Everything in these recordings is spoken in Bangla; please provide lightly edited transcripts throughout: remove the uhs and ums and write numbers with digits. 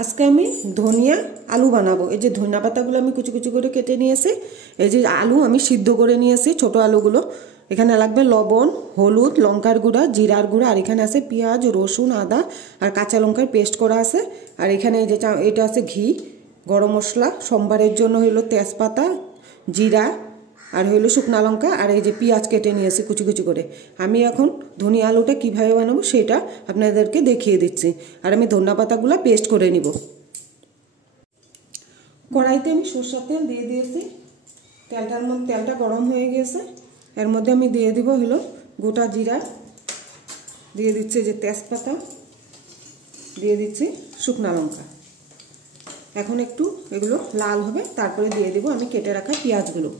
আজকে আমি ধনিয়া আলু বানাবো। এই যে ধনিয়া পাতাগুলো আমি কুচি কুচি করে কেটে নিয়েছি। এই যে আলু আমি সিদ্ধ করে নিয়েছি, ছোট আলুগুলো। এখানে লাগবে লবণ, হলুদ, লঙ্কার গুঁড়া, জিরার গুঁড়া, আর এখানে আছে পেঁয়াজ, রসুন, আদা আর কাঁচা লঙ্কার পেস্ট করা আছে। আর এখানে এই যে এটা আছে ঘি, গরম মশলা, সোমবারের জন্য হইলো তেজপাতা, জিরা আর হইলো শুকনা লঙ্কা, আর এই যে পেঁয়াজ কেটে নিয়েছি কুচি কুচি করে। আমি এখন ধনিয়া আলুটা কীভাবে বানাবো সেটা আপনাদেরকে দেখিয়ে দিচ্ছি। আর আমি ধনিয়া পাতাগুলো পেস্ট করে নিব। কড়াইতে আমি সরষের তেল দিয়ে দিয়েছি। তেলটা গরম হয়ে গিয়েছে। এর মধ্যে আমি দিয়ে দিব হলো গোটা জিরা, দিয়ে দিচ্ছি যে তেজপাতা, দিয়ে দিচ্ছি শুকনা লঙ্কা। এখন একটু এগুলো লাল হবে, তারপরে দিয়ে দেব আমি কেটে রাখা পেঁয়াজগুলো।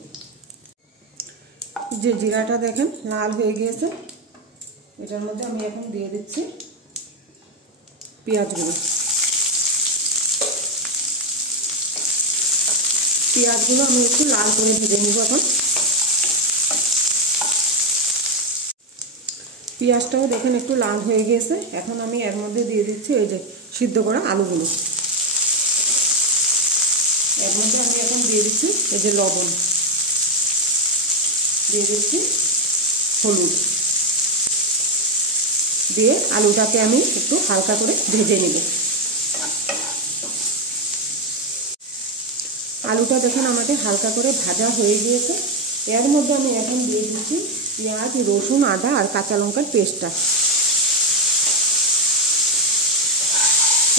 যে জিরাটা দেখেন লাল হয়ে গিয়েছে, এটার মধ্যে আমি এখন দিয়ে দিচ্ছি পেঁয়াজগুলো। পেঁয়াজগুলো আমি একটু লাল করে ভেজে নিব। এখন পেঁয়াজটাও দেখেন একটু লাল হয়ে গিয়েছে। এখন আমি এর মধ্যে দিয়ে দিচ্ছি এই যে সিদ্ধ করা আলুগুলো। এর মধ্যে আমি এখন দিয়ে দিচ্ছি এই যে লবণ, দিয়ে দিচ্ছি হলুদ, দিয়ে আলুটাকে আমি একটু হালকা করে ভেজে নেব। আলুটা দেখুন আমাদের হালকা করে ভাজা হয়ে গিয়েছে। এর মধ্যে আমি এখন দিয়ে দিচ্ছি পেঁয়াজ, রসুন, আদা আর কাঁচা লঙ্কার পেস্টটা।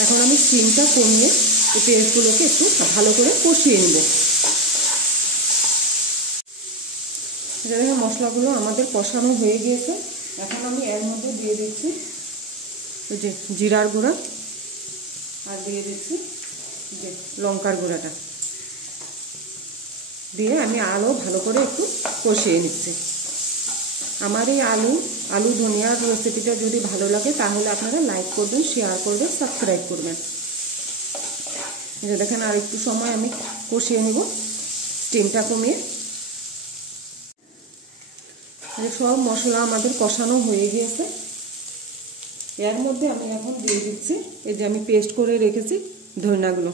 এখন আমি স্টিমটা কমিয়ে এই পেস্টগুলোকে একটু ভালো করে কষিয়ে নেব। দেখুন মশলাগুলো আমাদের কষানো হয়ে গিয়েছে। এখন আমি এর মধ্যে দিয়ে দিচ্ছি ওই যে জিরার গুঁড়া, আর দিয়ে দিচ্ছি যে লঙ্কার গুঁড়াটা, দিয়ে আমি আলু ভালো করে একটু কষিয়ে নিচ্ছি। আমার এই আলু ধনিয়ার রেসিপিটা যদি ভালো লাগে তাহলে আপনারা লাইক করবেন, শেয়ার করবেন, সাবস্ক্রাইব করবেন। দেখেন আর একটু সময় আমি কষিয়ে নিব স্টিমটা কমিয়ে। সব মশলা আমাদের কষানো হয়ে গিয়েছে। এর মধ্যে আমি এখন দিয়ে দিচ্ছি এই যে আমি পেস্ট করে রেখেছি ধনিয়াগুলো।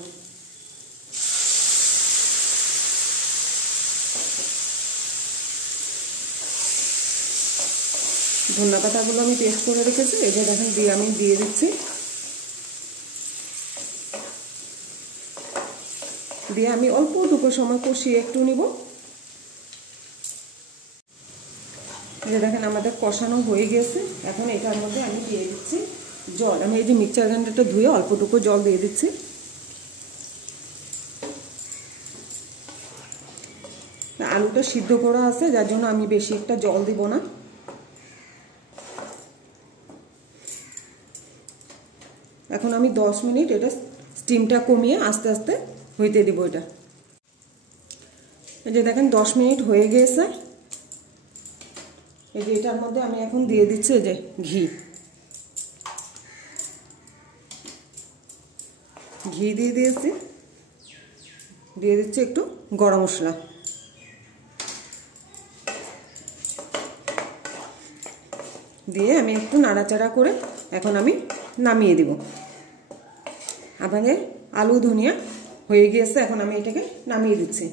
ধনিয়া পাতাগুলো আমি পেস্ট করে রেখেছি, এই যে দেখেন আমি দিয়ে দিচ্ছি। দিয়ে আমি অল্পটুকু সময় কষিয়ে একটু নিব। এই যে দেখেন আমাদের কষানো হয়ে গেছে। এখন এটার মধ্যে আমি দিয়ে দিচ্ছি জল। আমি এই যে মিক্সচার গ্রাইন্ডারটা ধুয়ে অল্পটুকু জল দিয়ে দিচ্ছি। আলুটা সিদ্ধ করা আছে, যার জন্য আমি বেশি একটা জল দিব না। এখন আমি 10 মিনিট এটা স্টিমটা কমিয়ে আস্তে আস্তে হইতে দিব এটা। এই যে দেখেন 10 মিনিট হয়ে গিয়েছে। এই যে এটার মধ্যে আমি এখন দিয়ে দিচ্ছি এই যে ঘি দিয়ে দিয়েছি, দিয়ে দিচ্ছি একটু গরম মশলা, দিয়ে আমি একটু নাড়াচাড়া করে এখন আমি নামিয়ে দিব। আমাদের আলু ধনিয়া হয়ে গিয়েছে, এখন আমি এটাকে নামিয়ে দিচ্ছি।